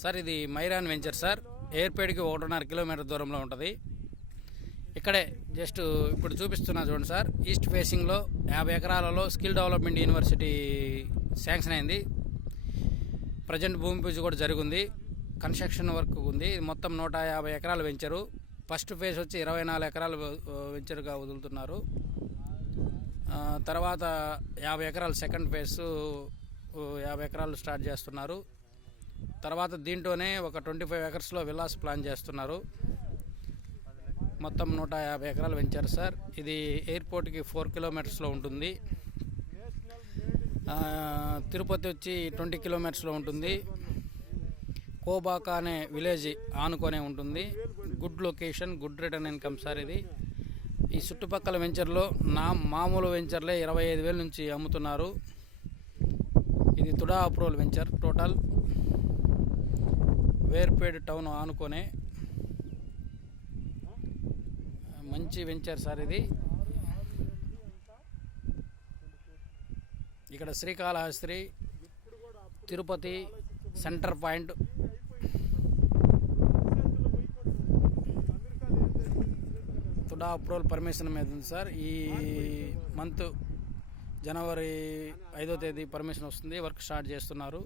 Sir ఇది మైరాన్ venture sir. ఎయిర్పేట్కి 1.5 kilometre దూరంలో ఉంటుంది. ఇక్కడే జస్ట్ ఇప్పుడు చూపిస్తున్నా చూడండి సార్. ఈస్ట్ ఫేసింగ్లో 50 ఎకరాలలో స్కిల్ డెవలప్మెంట్ యూనివర్సిటీ శాంక్షన్ అయింది. ప్రజెంట్ భూమి పూజ కూడా జరిగింది. కన్స్ట్రక్షన్ వర్క్ ఉంది. మొత్తం 150 ఎకరాలు వెంచరు. ఫస్ట్ ఫేజ్ వచ్చి 24 ఎకరాలు వెంచర్గా వదులుతున్నారు. తర్వాత 50 ఎకరాలు సెకండ్ ఫేజ్ 50 ఎకరాలు స్టార్ట్ చేస్తున్నారు. తర్వాత దీంట్లోనే ఒక 25 ఎకర్స్లో విల్లాస్ ప్లాన్ చేస్తున్నారు. మొత్తం 150 ఎకరాలు వెంచారు సార్. ఇది ఎయిర్పోర్ట్కి 4 కిలోమీటర్స్లో ఉంటుంది. తిరుపతి వచ్చి 20 కిలోమీటర్స్లో ఉంటుంది. కోబాకా అనే విలేజ్ ఆనుకొనే ఉంటుంది. Good location, good return income sir ఇది. ఈ చుట్టుపక్కల వెంచర్లో మామూలు వెంచర్లే 25,000 నుంచి అమ్ముతున్నారు. ఇది TUDA approval venture. Total Yerpedu town ఆనుకొనే మంచి వెంచర్ సార్ ఇది. ఇక్కడ Srikalahasti, Tirupati centre point. TUDA approval permission మీద ఉంది సార్. ఈ మంత్ జనవరి 5వ తేదీ పర్మిషన్ వస్తుంది. వర్క్ స్టార్ట్ చేస్తున్నారు.